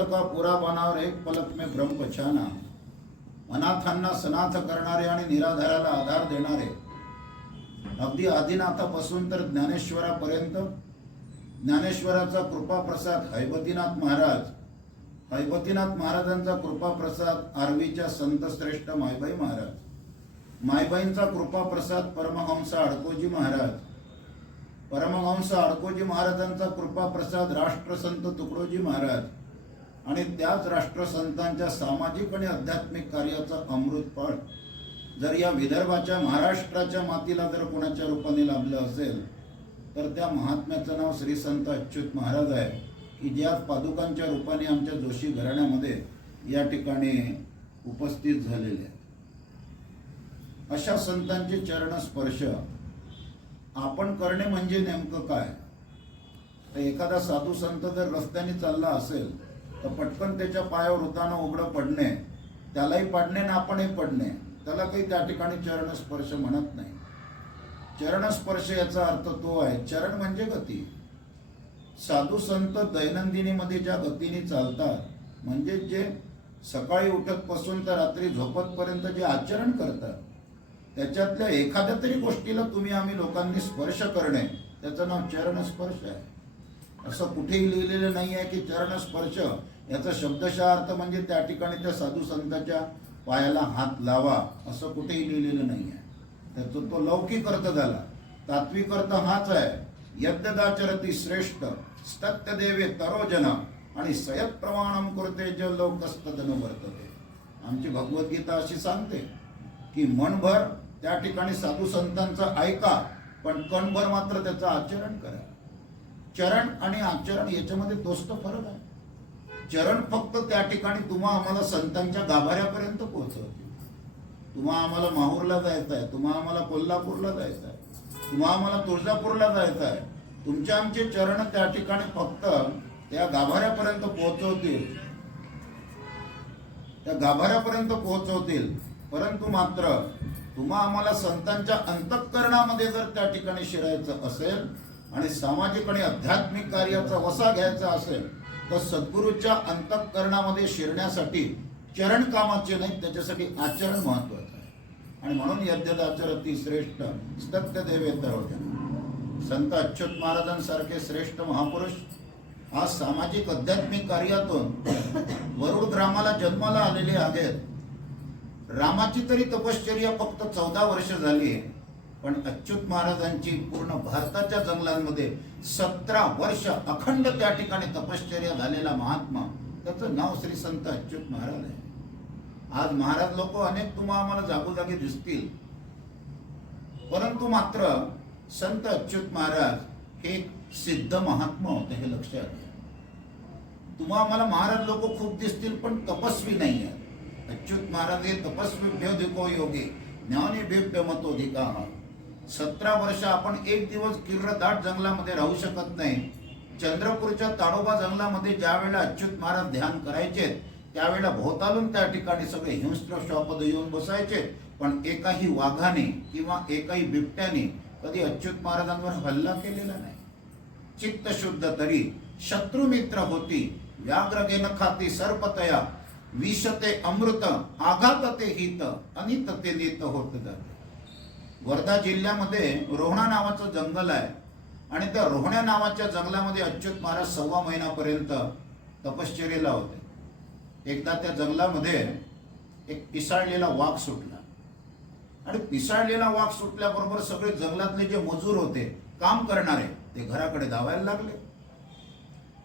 संत का पूरा बनावर एक पलक में भ्रम पछाना, अनाथांना सनाथ करणारे आणि निराधाराला आधार देणारे, अगदी आदिनाथापासून तर ज्ञानेश्वरापर्यंत ज्ञानेश्वराचा कृपा प्रसाद हैबतीनाथ महाराज, हैबतीनाथ महाराजांचा कृपा प्रसाद आर्वीच्या संत श्रेष्ठ मायबाई महाराज, मायबाईंचा कृपा प्रसाद परमहंस अडकोजी महाराज, परमहंस अडकोजी महाराजांचा कृपा प्रसाद राष्ट्रसंत तुकडोजी महाराज आणि त्याच राष्ट्रसंतांच्या सामाजिक आणि आध्यात्मिक कार्याचा अमृतफळ जर या विदर्भाच्या महाराष्ट्राच्या मातीला जर कोणाच्या रूपाने लाभलं असेल तर त्या महात्म्याचं नाव श्री संत अच्युत महाराज आहे, की ज्या पादुकांच्या रूपाने आमच्या जोशी घराण्यामध्ये या ठिकाणी उपस्थित झालेले आहेत. अशा संतांचे चरण स्पर्श आपण करणे म्हणजे नेमकं काय? तर एखादा साधू संत जर रस्त्याने चालला असेल तर पटकन त्याच्या पायावर उताना उघडं पडणे, त्यालाही पाडणे ना आपणही पडणे, त्याला काही त्या ठिकाणी चरण स्पर्श म्हणत नाही. चरण स्पर्श याचा अर्थ तो आहे, चरण म्हणजे गती. साधू संत दैनंदिनीमध्ये ज्या गतीने चालतात, म्हणजे जे सकाळी उठत पासून तर रात्री झोपतपर्यंत जे आचरण करतात, त्याच्यातल्या एखाद्या तरी गोष्टीला आम्ही लोकांनी स्पर्श करणे, त्याचं नाव चरण स्पर्श आहे. असं कुठेही लिहिलेलं नाही आहे की चरण स्पर्श याचा शब्दशः अर्थ म्हणजे त्या ठिकाणी त्या साधू संतांच्या पायाला हात लावा, असं कुठेही लिहिलेलं नाही आहे. त्याचा तो लौकिक अर्थ झाला. तात्विक अर्थ हाच आहे, यद्यदाचरती श्रेष्ठ स्तत्य देवे तरोजन आणि सयत प्रमाणम करते ज लोकस्तदन वर्तते. आमची भगवद्गीता अशी सांगते की मनभर त्या ठिकाणी साधू संतांचं ऐका, पण कणभर मात्र त्याचं आचरण करा. चरण आणि आचरण याच्यामध्ये तोच तो फरक आहे. चरण फक्त त्या ठिकाणी तुम्हा आम्हाला संतांच्या गाभाऱ्यापर्यंत पोहोचवतील. तुम्हा आम्हाला माहूरला जायचं आहे, तुम्हा आम्हाला कोल्हापूरला जायचं आहे, तुम्हा आम्हाला तुळजापूरला जायचं आहे, तुमचे आमचे चरण त्या ठिकाणी फक्त त्या गाभाऱ्यापर्यंत पोहोचवतील, त्या गाभाऱ्यापर्यंत पोहोचवतील. परंतु मात्र तुम्हा आम्हाला संतांच्या अंतःकरणामध्ये जर त्या ठिकाणी शिरायचं असेल आणि सामाजिक आणि आध्यात्मिक कार्याचा वसा घ्यायचा असेल तर सद्गुरूच्या अंतःकरणामध्ये शिरण्यासाठी चरण कामाचे नाही, त्याच्यासाठी आचरण महत्वाचं आहे. आणि म्हणून यद्यदाचरती श्रेष्ठ स्तत्य देवे तरोजन. संत अच्युत महाराजांसारखे श्रेष्ठ महापुरुष आज सामाजिक आध्यात्मिक कार्यातून वरुड ग्रामाला जन्माला आलेले आहेत. रामाची तरी तपश्चर्या फक्त 14 वर्ष झाली आहे, पण अच्युत महाराजांची पूर्ण भारताच्या जंगलांमध्ये 17 वर्ष अखंड त्या ठिकाणी तपश्चर्या झालेला महात्मा, त्याचं नाव श्री संत अच्युत महाराज आहे. आज महाराज लोक अनेक आम्हाला जागोजागी दिसतील, परंतु मात्र संत अच्युत महाराज हे एक सिद्ध महात्मा होते, हे लक्षात घ्या. आम्हाला महाराज लोक खूप दिसतील पण तपस्वी नाही आहेत. अच्युत महाराज हे तपस्वीभ्योधिको योगी ज्ञानीभ्योप्यमतोधिका. 17 वर्ष आपण एक दिवस किर्रदाट जंगलामध्ये राहू शकत नाही. चंद्रपूरच्या ताडोबा जंगलामध्ये ज्या वेळेला अच्युत महाराज ध्यान करायचे त्यावेळेला भोवतालून त्या ठिकाणी सगळे हिंस्त्र श्वापद येऊन बसायचे, पण एकाही वाघाने किंवा एकाही बिबट्याने कधी अच्युत महाराजांवर हल्ला केलेला नाही. चित्त शुद्ध तरी शत्रू मित्र होती, व्याघ्रगेन खाती सर्पतया विषते अमृत आघातते हित अनितते नीत होत जाते. वर्धा जिल्ह्यामध्ये रोहणा नावाचं जंगल आहे आणि त्या रोहण्या नावाच्या जंगलामध्ये अच्युत महाराज 1.25 महिन्यापर्यंत तपश्चर्येला होते. एकदा त्या जंगलामध्ये एक पिसाळलेला वाघ सुटला आणि पिसाळलेला वाघ सुटल्याबरोबर सगळे जंगलातले जे मजूर होते, काम करणारे, ते घराकडे धावायला लागले.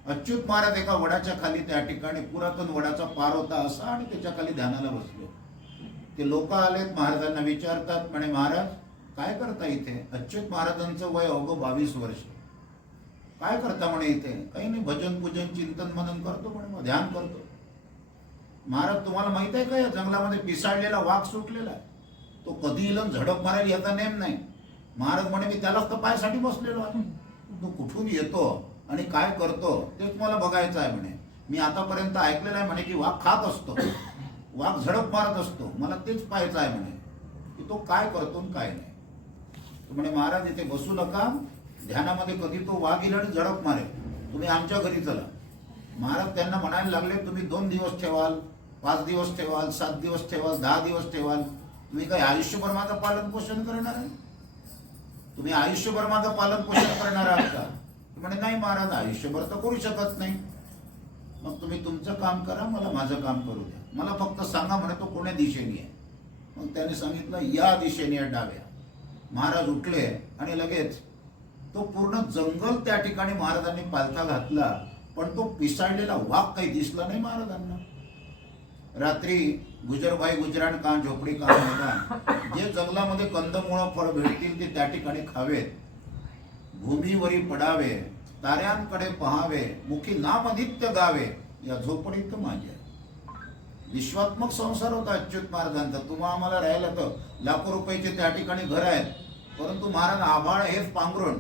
अच्युत महाराज एका वडाच्या खाली त्या ठिकाणी पुरातन वडाचा पार होता असा आणि त्याच्या खाली ध्यानाला बसले. ते लोक आलेत, महाराजांना विचारतात, म्हणे महाराज काय करता इथे? अच्युत महाराजांचं वय अवघं 22 वर्ष. काय करता म्हणे इथे? काही नाही, भजन पूजन चिंतन मनन करतो म्हणे, मग ध्यान करतो. महाराज तुम्हाला माहित आहे का या जंगलामध्ये पिसाळलेला वाघ सुटलेला आहे, तो कधी इलन झडप मारेल याचा नेम नाही. महाराज म्हणे मी त्यालाच तर पायासाठी बसलेलो आहे, तो कुठून येतो आणि काय करतो ते तुम्हाला बघायचं आहे म्हणे. मी आतापर्यंत ऐकलेलं आहे म्हणे की वाघ खात असतो, वाघ झडप मारत असतो, मला तेच पाहायचं आहे म्हणे की तो काय करतो आणि काय नाही. म्हणे महाराज इथे बसू नका, ध्यानामध्ये कधी तो वाघ येईल आणि झडप मारेल, तुम्ही आमच्या घरी चला. महाराज त्यांना म्हणायला लागले, तुम्ही 2 दिवस ठेवाल, 5 दिवस ठेवाल, 7 दिवस ठेवाल, 10 दिवस ठेवाल, तुम्ही काय आयुष्यभर माझं पालन पोषण करणार आहे? तुम्ही आयुष्यभर माझं पालन पोषण करणार आहात का? म्हणे नाही महाराज, आयुष्यभर तर करू शकत नाही. मग तुम्ही तुमचं काम करा, मला माझं काम करू द्या. मला फक्त सांगा म्हणे तो कोण्या दिशेने आहे. मग त्याने सांगितलं या दिशेने आहे, डाव्या. महाराज उठले आणि लगेच तो पूर्ण जंगल त्या ठिकाणी महाराजांनी पालथा घातला, पण तो पिसाळलेला वाघ काही दिसला नाही महाराजांना. रात्री गुजरभाई गुजराण का झोपडी का मैदान, जे जंगलामध्ये कंदमुळं फळ भेटतील ते त्या ठिकाणी खावेत, भूमीवरी पडावे, ताऱ्यांकडे पहावे, मुखी नामनित्य गावे, या झोपडीत माझ्या. विश्वात्मक संसार होता अच्युत महाराजांचा. तुम्हा आम्हाला राहिला तर लाखो रुपयाचे त्या ठिकाणी घर आहेत, परंतु महाराज आभाळ हेच पांघरुण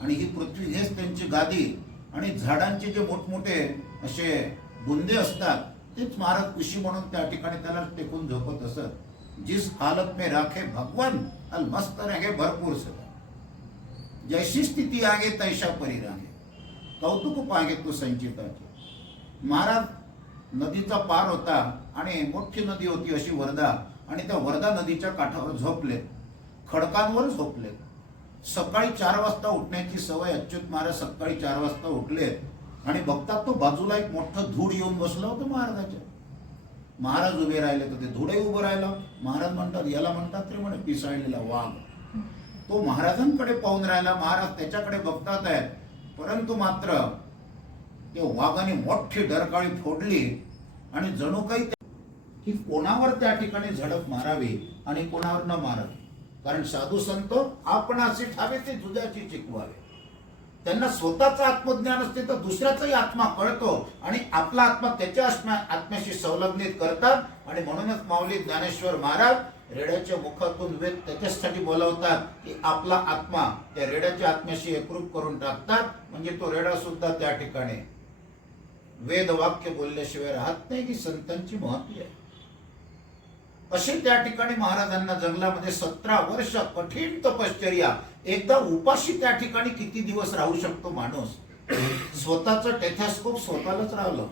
आणि ही पृथ्वी हेच त्यांची गादी, आणि झाडांचे जे मोठमोठे असे बुंदे असतात तेच महाराज कुशी म्हणून त्या ठिकाणी त्याला टेकून झोपत असत. जिस हालत में राखे भगवान अल मस्त रहे भरपूर सदा, जैसी स्थिती आगे तैशा परिरागे, कौतुक पागे तो संचिताचे. महाराज नदीचा पार होता आणि मोठी नदी होती अशी वर्धा, आणि त्या वर्धा नदीच्या काठावर झोपले, खडकांवर झोपले. सकाळी 4 वाजता उठण्याची सवय. अच्युत महाराज सकाळी 4 वाजता उठले आणि बघतात तो बाजूला एक मोठं धूळ येऊन बसलं होतं महाराजाच्या. महाराज उभे राहिले तर ते धूळही उभं राहिलं. महाराज म्हणतात, याला म्हणतात रे म्हणे पिसाळलेला वाघ. तो महाराजांकडे पाहून राहिला. महाराज त्याच्याकडे बघतात आहेत, परंतु मात्र ते वाघाने मोठी डरकाळी फोडली आणि जणू काही की कोणावर त्या ठिकाणी झडप मारावी आणि कोणावर न मारावी. कारण साधू संत आपणाशी ठावे ते जुद्याची चिकवावे. त्यांना स्वतःचं आत्मज्ञान असते तर दुसऱ्याचाही आत्मा कळतो आणि आपला आत्मा त्याच्या आत्म्याशी संलग्नित करतात. आणि म्हणूनच माऊली ज्ञानेश्वर महाराज रेड्याच्या मुखातून वेद त्याच्यासाठी बोलवतात की आपला आत्मा त्या रेड्याच्या आत्म्याशी एकरूप करून टाकतात, म्हणजे तो रेडा सुद्धा त्या ठिकाणी वेद वाक्य बोलल्याशिवाय राहत नाही, की संतांची महती आहे. असे त्या ठिकाणी महाराजांना जंगलामध्ये 17 वर्ष कठीण तपश्चर्या. एकदा उपाशी त्या ठिकाणी किती दिवस राहू शकतो माणूस? स्वतःचं टेथॉस्कोप स्वतःलाच राहिलं.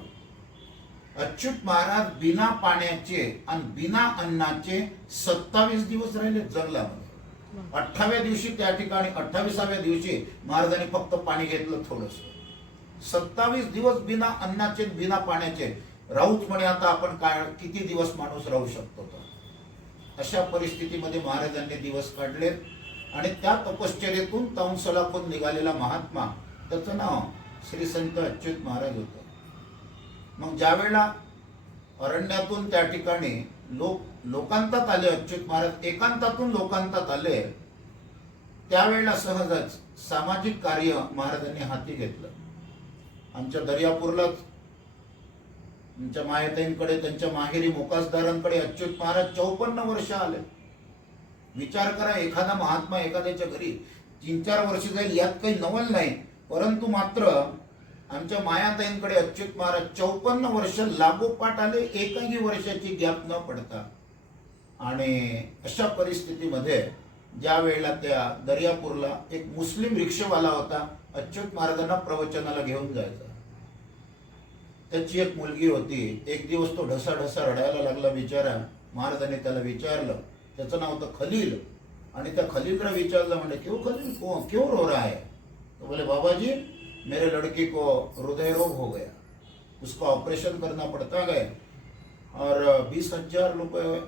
अच्युत महाराज बिना पाण्याचे आणि बिना अन्नाचे 27 दिवस राहिले जंगलामध्ये. 28व्या दिवशी त्या ठिकाणी 28व्या दिवशी महाराजांनी फक्त पाणी घेतलं थोडंसं. 27 दिवस बिना अन्नाचे बिना पाण्याचे राहूच म्हणे. आता आपण काय किती दिवस माणूस राहू शकतो? अशा परिस्थितीमध्ये महाराजांनी दिवस काढले आणि त्या तपश्चर्येतून तंसलाखून निघालेला महात्मा, त्याचं नाव श्री संत अच्युत महाराज होतं. मग ज्या वेळेला अरण्यातून त्या ठिकाणी लोकांतात आले, अच्युत महाराज एकांतातून लोकांतात आले, त्यावेळेला सहजच सामाजिक कार्य महाराजांनी हाती घेतलं. आमच्या दर्यापूरलाच तुमच्या मायताईंकडे त्यांच्या माहेरी मोकासदारांकडे अच्युत महाराज 54 वर्ष आले. विचार करा, एखादा महात्मा एखाद्याच्या घरी 3-4 वर्ष जाईल यात काही नवल नाही, परंतु मात्र आमच्या मायाताईंकडे अच्युत महाराज 54 वर्ष लागोपाठ आले, एकही वर्षाची गॅप न पडता. आणि अशा परिस्थितीमध्ये ज्या वेळेला त्या दर्यापूरला एक मुस्लिम रिक्षावाला होता, अच्युत महाराजांना प्रवचनाला घेऊन जायचा. त्याची एक मुलगी होती. एक दिवस तो ढसाढसा रडायला लागला बिचारा. महाराजांनी त्याला विचारलं, त्याचं नाव होतं खलील, आणि त्या खलीलला विचारलं, म्हणजे क्यों खलील, क्यों रो रहा है? तो बोले बाबाजी मेरे लड़की को हृदय रोग हो गया, उसको ऑपरेशन करना पड़ता गया और 20,000 रुपये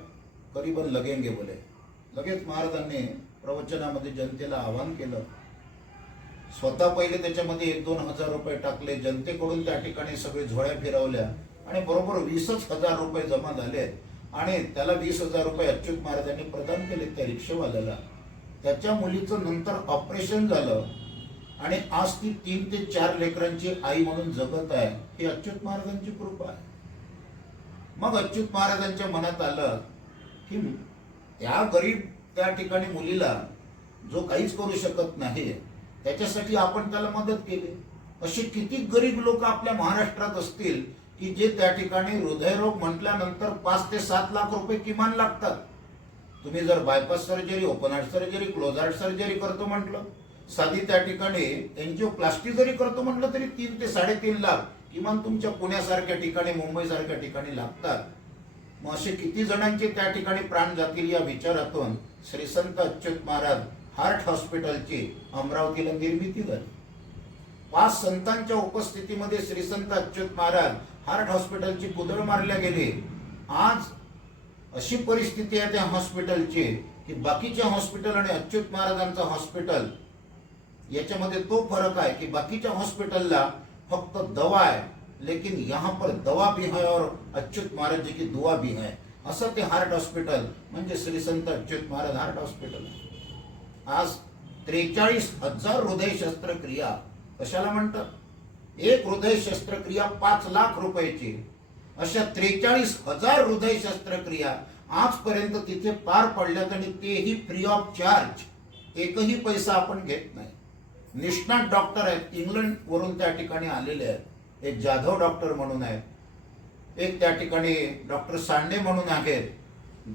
करीबन लगेंगे बोले. लगेच महाराजांनी प्रवचनामध्ये जनतेला आवाहन केलं. स्वतः पहिले त्याच्यामध्ये 1-2 हजार रुपये टाकले, जनतेकडून त्या ठिकाणी सगळे झोळ्या फिरवल्या आणि बरोबर 20,000 रुपये जमा झाले. आणि त्याला 20,000 रुपये अच्युत महाराजांनी प्रदान केले त्या रिक्षावाल्याला. त्याच्या मुलीचं नंतर ऑपरेशन झालं आणि आज ती 3 ते 4 लेकरांची आई म्हणून जगत आहे. ही अच्युत महाराजांची कृपा आहे. मग अच्युत महाराजांच्या मनात आलं की त्या गरीब त्या ठिकाणी मुलीला जो काहीच करू शकत नाही, त्याच्यासाठी आपण त्याला मदत केली. असे किती गरीब लोक आपल्या महाराष्ट्रात असतील की जे त्या ठिकाणी हृदयरोग म्हटल्यानंतर 5 ते 7 लाख रुपये किमान लागतात. तुम्ही जर bypass surgery, open heart surgery, close heart surgery करतो म्हटलं, साधी त्या ठिकाणी एंजिओप्लास्टी जरी करतो म्हटलं तरी 3 ते 3.5 लाख किमान तुमच्या पुण्यासारख्या ठिकाणी, मुंबईसारख्या ठिकाणी लागतात. मग असे किती जणांचे त्या ठिकाणी प्राण जातील या विचारातून श्री संत अच्युत महाराज हार्ट हॉस्पिटलची अमरावतीला निर्मिती झाली. 5 संतांच्या उपस्थितीमध्ये श्री संत अच्युत महाराज हार्ट हॉस्पिटलची कुदळ मारल्या गेली. आज अशी परिस्थिती आहे त्या हॉस्पिटलची की बाकीच्या हॉस्पिटल आणि अच्युत महाराजांचं हॉस्पिटल याच्यामध्ये तो फरक आहे की बाकीच्या हॉस्पिटलला फक्त दवा है, लेकिन यहाँ पर दवा भी है और अच्युत महाराज जी की दुआ भी है. असं ते हार्ट हॉस्पिटल म्हणजे श्री संत अच्युत महाराज हार्ट हॉस्पिटल. आज 43,000 हृदय शस्त्रक्रिया. कशाला म्हणतात? एक हृदय शस्त्रक्रिया 5 लाख रुपयाची. अशा 43,000 हृदय शस्त्रक्रिया आजपर्यंत तिथे पार पडल्यात आणि तेही फ्री ऑफ चार्ज. एकही पैसा आपण घेत नाही. निष्णात डॉक्टर आहेत, इंग्लंड वरून त्या ठिकाणी आलेले आहेत. एक जाधव डॉक्टर म्हणून आहेत, एक त्या ठिकाणी डॉक्टर सांडे म्हणून आहेत,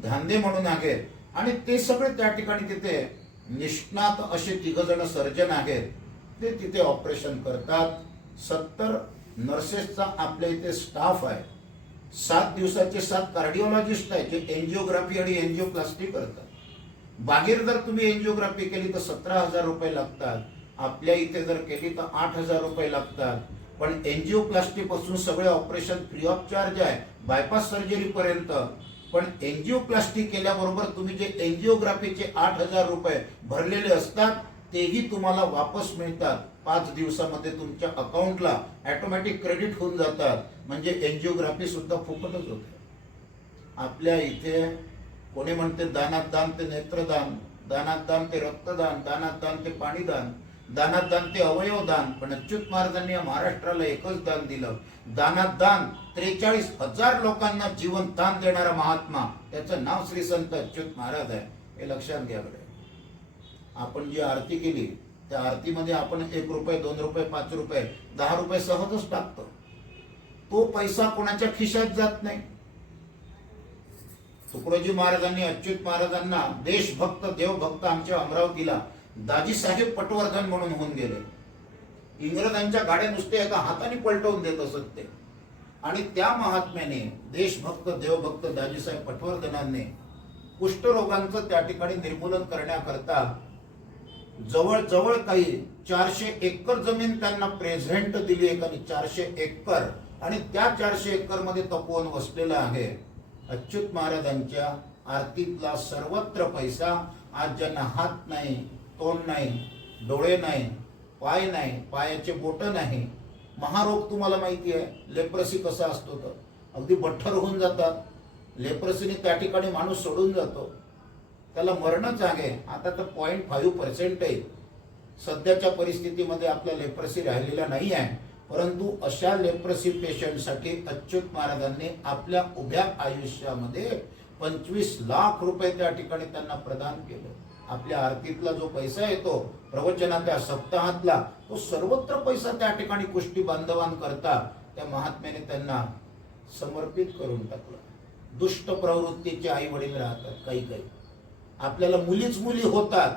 धांदे म्हणून आहेत, आणि ते सगळे त्या ठिकाणी तिथे निष्णात असे 3 जण सर्जन आहेत. ते तिथे ऑपरेशन करतात. 70 नर्सेसचा आपल्या इथे स्टाफ आहे. 7 दिवसाचे 7 कार्डिओलॉजिस्ट आहेत जे एंजिओग्राफी आणि एंजिओप्लास्टी करतात. बाहेर जर तुम्ही एंजिओग्राफी केली तर 17,000 रुपये लागतात. आपल्या इथे जर केली तर 8,000 रुपये लागतात. पण एंजिओप्लास्टी पासून सगळे ऑपरेशन फ्री ऑफ चार्ज आहे, बायपास सर्जरी पर्यंत. पण एंजिओप्लास्टी केल्याबरोबर तुम्ही जे एंजिओग्राफीचे 8,000 रुपये भरलेले असतात तेही तुम्हाला वापस मिळतात. 5 दिवसामध्ये तुमच्या अकाउंटला ऑटोमॅटिक क्रेडिट होऊन जातात. म्हणजे एंजिओग्राफी सुद्धा फुकटच होते. आपल्या इथे कोणी म्हणते दानात दान ते नेत्रदान, दानात दान ते रक्तदान, दानात दान ते पाणीदान, दानात दान ते अवयवदान. पण अच्युत महाराजांनी या महाराष्ट्राला एकच दान दिलं, दानात दान. 43,000 लोकांना जीवन दान देणारा महात्मा, त्याचं नाव श्री संत अच्युत महाराज आहे. हे लक्षात घ्या. आपण जी आरती केली त्या आरतीमध्ये आपण 1 रुपये, 2 रुपये, 5 रुपये, 10 रुपये सहजच टाकतो. तो पैसा कोणाच्या खिशात जात नाही. तुकडोजी महाराजांनी अच्युत महाराजांना देशभक्त देवभक्त आमच्या अमरावतीला दाजीसाहेब पटवर्धन म्हणून होऊन गेले. इंग्रजांच्या गाड्या नुसते एका हाताने पलटवून देत असत ते. आणि त्या महात्म्याने देशभक्त देवभक्त दाजीसाहेब पटवर्धनांनी कुष्ठरोगांचं त्या ठिकाणी निर्मूलन करण्याकरता जवळजवळ काही 400 एकर जमीन त्यांना प्रेझेंट दिली एकाने. 400 एकर. आणि त्या 400 एकर मध्ये तपोवन वसलेला आहे. अच्युत महाराजांच्या आरतीतला सर्वत्र पैसा. आज ज्यांना हात नाही, तोंड नाही, डोळे नाही, पाय नाही, पायाचे बोट नाही, महारोग तुम्हाला माहिती आहे लेप्रसी कसा असतो तर अगदी बठ्ठर होऊन जातात. लेप्रसीने त्या ठिकाणी माणूस सोडून जातो, त्याला मरणच आहे. आता तर 0.5% आहे सध्याच्या परिस्थितीमध्ये आपल्या लेप्रसी राहिलेला नाही आहे. परंतु अशा लेप्रसी पेशंटसाठी अच्युत महाराजांनी आपल्या उभ्या आयुष्यामध्ये 25 लाख रुपये त्या ठिकाणी त्यांना प्रदान केले. आपल्या आरतीतला जो पैसा येतो, प्रवचनाच्या सप्ताहातला, तो सर्वत्र पैसा त्या ठिकाणी कुष्टी बांधवांकरता त्या महात्म्याने त्यांना समर्पित करून टाकला. दुष्ट प्रवृत्तीचे आई वडील राहतात काही काही. आपल्याला मुलीच मुली होतात